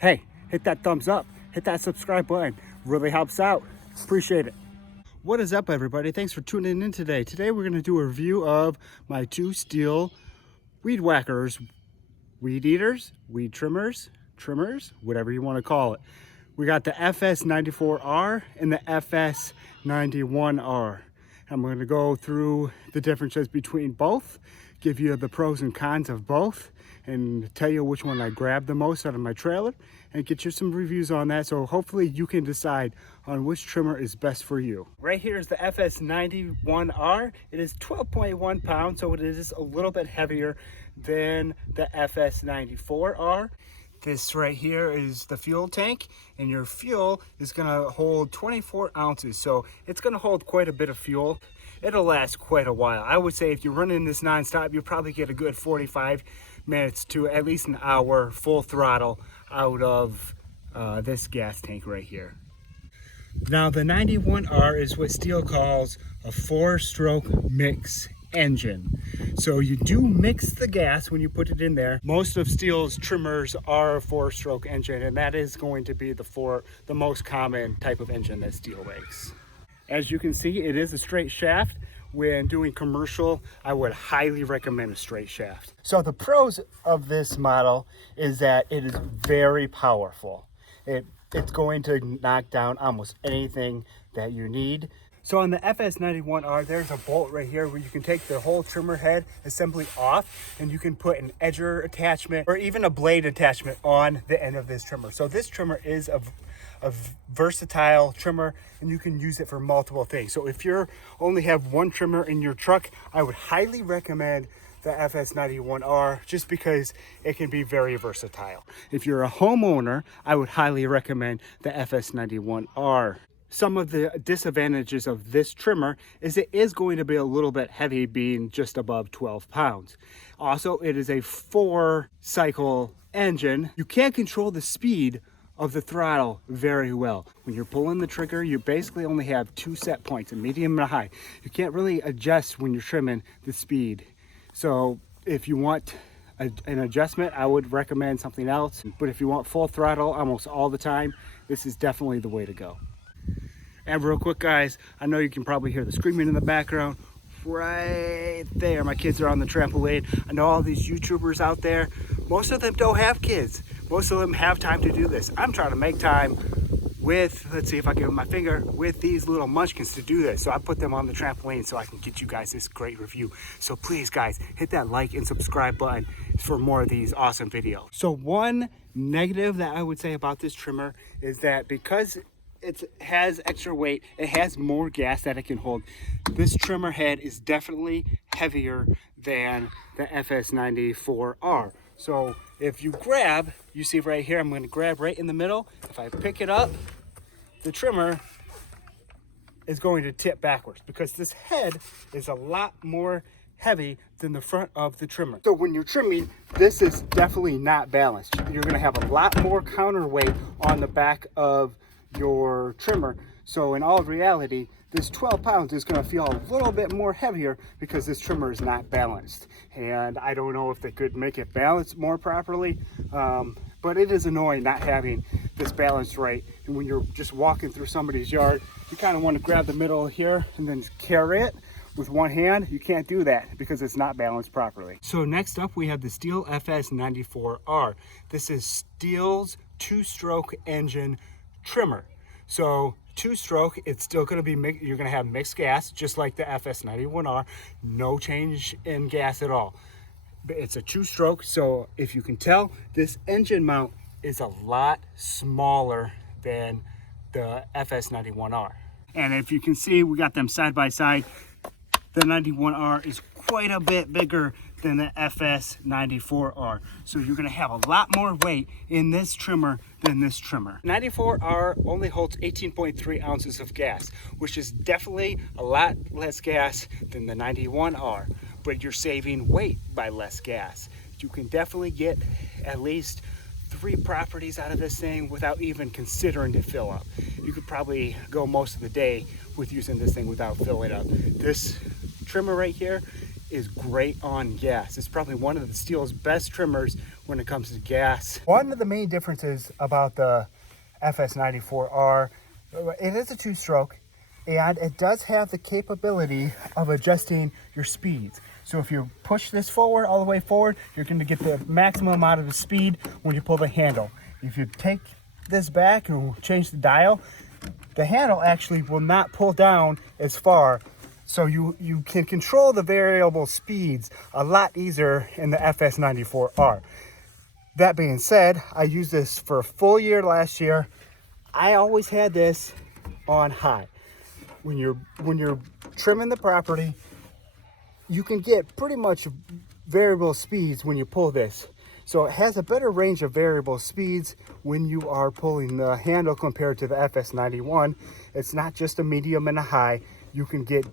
Hey, hit that thumbs up, hit that subscribe button. Really helps out. Appreciate it. What is up, everybody? Thanks for tuning in today. Today we're going to do a review of my two Stihl weed whackers, weed eaters, weed trimmers, whatever you want to call it. We got the FS94R and the FS91R. I'm going to go through the differences between both, give you the pros and cons of both, and tell you which one I grabbed the most out of my trailer, and get you some reviews on that, so hopefully you can decide on which trimmer is best for you. Right here is the FS91R. It is 12.1 pounds, so it is a little bit heavier than the FS94R. This right here is the fuel tank, and your fuel is gonna hold 24 ounces. So it's gonna hold quite a bit of fuel. It'll last quite a while. I would say if you're running this nonstop, you'll probably get a good 45 minutes to at least an hour full throttle out of this gas tank right here. Now the 91R is what Stihl calls a 4-stroke mix engine. So you do mix the gas when you put it in there. Most of Stihl's trimmers are a 4-stroke engine, and that is going to be the most common type of engine that Stihl makes. As you can see, it is a straight shaft. When doing commercial, I would highly recommend a straight shaft. So the pros of this model is that it is very powerful. It's going to knock down almost anything that you need. So on the FS91R, there's a bolt right here where you can take the whole trimmer head assembly off, and you can put an edger attachment or even a blade attachment on the end of this trimmer. So this trimmer is a versatile trimmer, and you can use it for multiple things. So if you only have one trimmer in your truck, I would highly recommend the FS91R, just because it can be very versatile. If you're a homeowner, I would highly recommend the FS91R. Some of the disadvantages of this trimmer is it is going to be a little bit heavy, being just above 12 pounds. Also, it is a 4-cycle engine. You can't control the speed of the throttle very well. When you're pulling the trigger, you basically only have 2 set points, a medium and a high. You can't really adjust when you're trimming the speed. So if you want an adjustment, I would recommend something else. But if you want full throttle almost all the time, this is definitely the way to go. And real quick, guys, I know you can probably hear the screaming in the background. Right there, my kids are on the trampoline. I know all these YouTubers out there, most of them don't have kids. Most of them have time to do this. I'm trying to make time with, let's see if I can get my finger, with these little munchkins to do this. So I put them on the trampoline so I can get you guys this great review. So please, guys, hit that like and subscribe button for more of these awesome videos. So one negative that I would say about this trimmer is that because it has extra weight, it has more gas that it can hold. This trimmer head is definitely heavier than the FS94R. So if you grab, you see right here, I'm going to grab right in the middle. If I pick it up, the trimmer is going to tip backwards because this head is a lot more heavy than the front of the trimmer. So when you're trimming, this is definitely not balanced. You're going to have a lot more counterweight on the back of your trimmer. So in all reality, this 12 pounds is going to feel a little bit more heavier because this trimmer is not balanced. And I don't know if they could make it balanced more properly, but it is annoying not having this balance right. And when you're just walking through somebody's yard, you kind of want to grab the middle here and then carry it with one hand. You can't do that because it's not balanced properly. So next up, we have the Stihl FS94R. This is Stihl's 2-stroke engine trimmer. So 2-stroke, it's still going to be you're going to have mixed gas just like the FS91R. No change in gas at all. But it's a 2-stroke, so if you can tell, this engine mount is a lot smaller than the FS91R. And if you can see, we got them side by side. The 91R is quite a bit bigger than the FS94R. So you're gonna have a lot more weight in this trimmer than this trimmer. 94R only holds 18.3 ounces of gas, which is definitely a lot less gas than the 91R, but you're saving weight by less gas. You can definitely get at least 3 properties out of this thing without even considering to fill up. You could probably go most of the day with using this thing without filling up. This trimmer right here is great on gas. It's probably one of the Stihl's best trimmers when it comes to gas. One of the main differences about the FS94R, it is a 2-stroke, and it does have the capability of adjusting your speeds. So if you push this forward, all the way forward, you're going to get the maximum amount of the speed when you pull the handle. If you take this back and change the dial, the handle actually will not pull down as far. So you can control the variable speeds a lot easier in the FS94R. That being said, I used this for a full year last year. I always had this on high. When you're trimming the property, you can get pretty much variable speeds when you pull this. So it has a better range of variable speeds when you are pulling the handle compared to the FS91. It's not just a medium and a high. You can get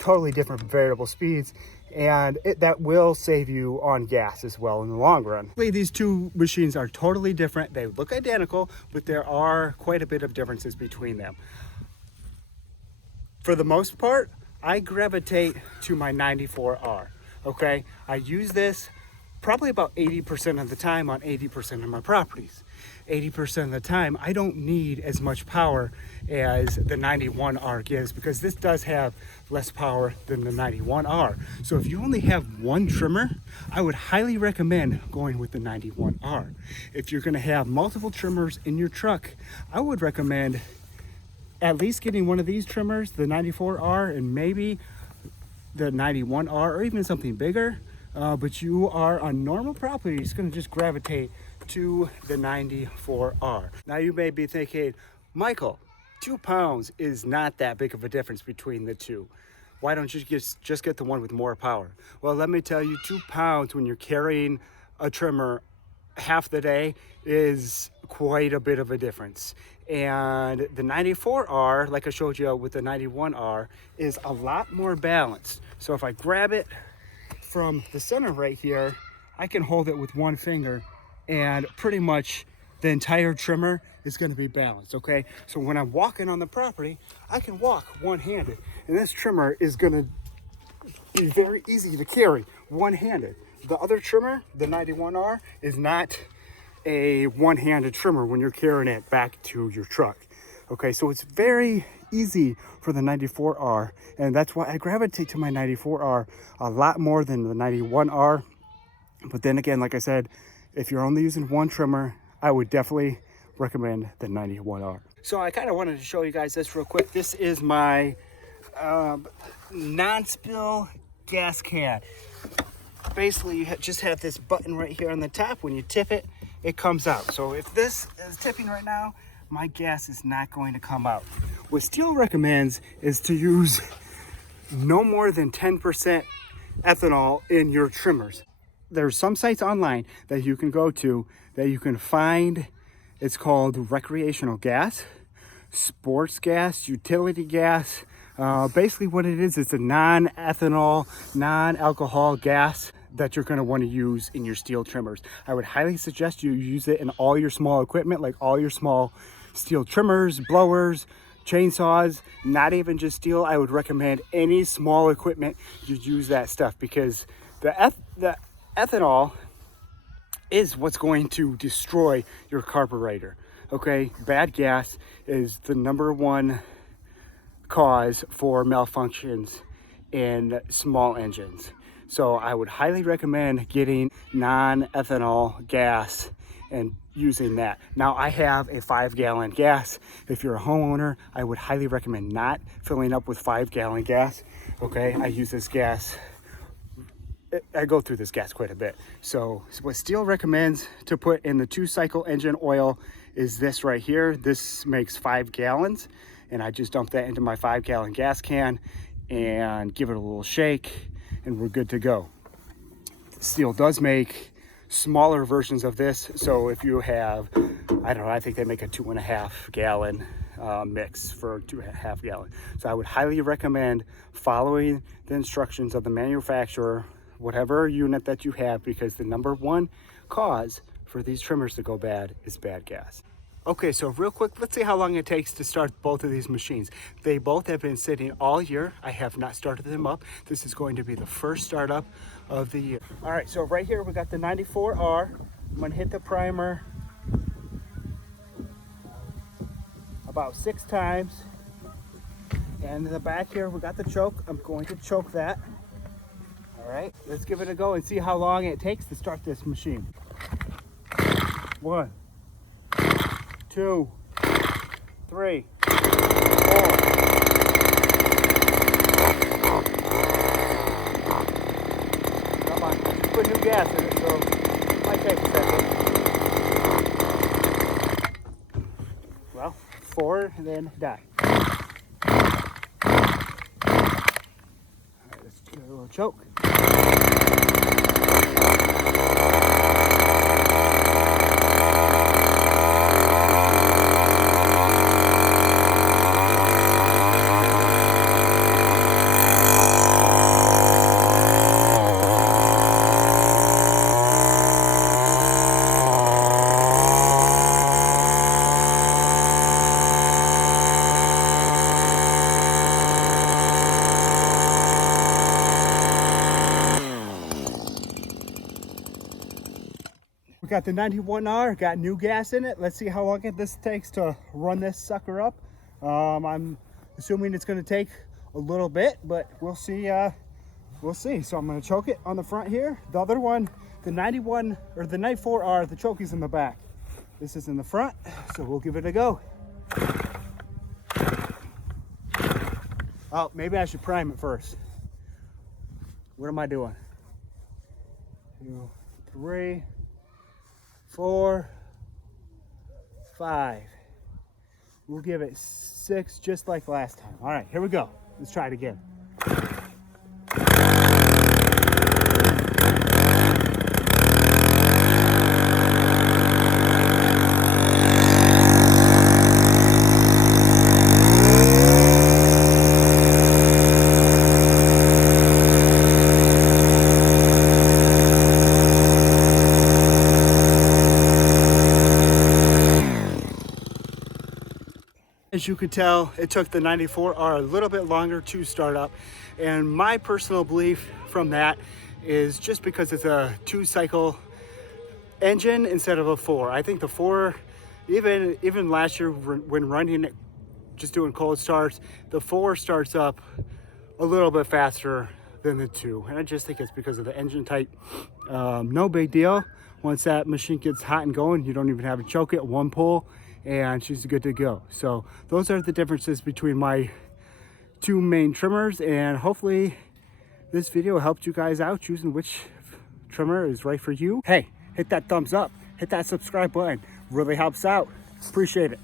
totally different variable speeds, and that will save you on gas as well in the long run. These two machines are totally different. They look identical, but there are quite a bit of differences between them. For the most part, I gravitate to my 94R, okay? I use this probably about 80% of the time on 80% of my properties. 80% of the time, I don't need as much power as the 91R gives, because this does have less power than the 91R. So if you only have one trimmer, I would highly recommend going with the 91R. If you're gonna have multiple trimmers in your truck, I would recommend at least getting one of these trimmers, the 94R, and maybe the 91R, or even something bigger. But you are on normal property, it's going to just gravitate to the 94R. Now you may be thinking, Michael, 2 pounds is not that big of a difference between the two. Why don't you just get the one with more power? Well, let me tell you, 2 pounds when you're carrying a trimmer half the day is quite a bit of a difference. And the 94R, like I showed you with the 91R, is a lot more balanced. So if I grab it from the center right here, I can hold it with one finger, and pretty much the entire trimmer is going to be balanced, okay? So when I'm walking on the property, I can walk one-handed, and this trimmer is going to be very easy to carry one-handed. The other trimmer, the 91R, is not a one-handed trimmer when you're carrying it back to your truck. Okay, so it's very easy for the 94R, and that's why I gravitate to my 94R a lot more than the 91R. But then again, like I said, if you're only using one trimmer, I would definitely recommend the 91R. So I kind of wanted to show you guys this real quick. This is my non-spill gas can. Basically, you just have this button right here on the top. When you tip it, it comes out. So if this is tipping right now, my gas is not going to come out. What Stihl recommends is to use no more than 10% ethanol in your trimmers. There's some sites online that you can go to that you can find. It's called recreational gas, sports gas, utility gas. Basically what it is, it's a non-ethanol, non-alcohol gas that you're going to want to use in your Stihl trimmers. I would highly suggest you use it in all your small equipment, like all your small Stihl trimmers, blowers, chainsaws, not even just Stihl. I would recommend any small equipment you use that stuff, because the ethanol is what's going to destroy your carburetor. Okay, bad gas is the #1 cause for malfunctions in small engines. So I would highly recommend getting non-ethanol gas and using that. Now I have a 5-gallon gas. If you're a homeowner, I would highly recommend not filling up with 5-gallon gas. Okay, I use this gas, I go through this gas quite a bit. So what Stihl recommends to put in the 2-cycle engine oil is this right here. This makes 5 gallons, and I just dump that into my 5-gallon gas can and give it a little shake, and we're good to go. Stihl does make smaller versions of this, so if you have, I don't know, I think they make a 2.5 gallon mix for 2.5 gallon. So I would highly recommend following the instructions of the manufacturer, whatever unit that you have, because the #1 cause for these trimmers to go bad is bad gas. Okay, so real quick, let's see how long it takes to start both of these machines. They both have been sitting all year. I have not started them up. This is going to be the first startup of the year. All right, so right here we got the 94R. I'm gonna hit the primer about 6 times. And in the back here, we got the choke. I'm going to choke that. All right, let's give it a go and see how long it takes to start this machine. 1, 2, 3, 4. Come on, just put new gas in it, so it might take a second. Well, 4 and then die. All right, let's do a little choke. We got the 91R, got new gas in it. Let's see how long this takes to run this sucker up. I'm assuming it's gonna take a little bit, but we'll see. We'll see. So I'm gonna choke it on the front here. The other one, the 91 or the 94R, the choke is in the back. This is in the front, so we'll give it a go. Oh, maybe I should prime it first. What am I doing? 2, 3, 4, 5. We'll give it 6 just like last time. All right, here we go. Let's try it again. As you can tell, it took the 94R a little bit longer to start up. And my personal belief from that is just because it's a 2-cycle engine instead of a 4. I think the 4, even last year when running it, just doing cold starts, the 4 starts up a little bit faster than the 2. And I just think it's because of the engine type. No big deal. Once that machine gets hot and going, you don't even have to choke it, 1 pull, and she's good to go. So those are the differences between my 2 main trimmers, and hopefully this video helped you guys out choosing which trimmer is right for you. Hey, hit that thumbs up, hit that subscribe button, really helps out. Appreciate it.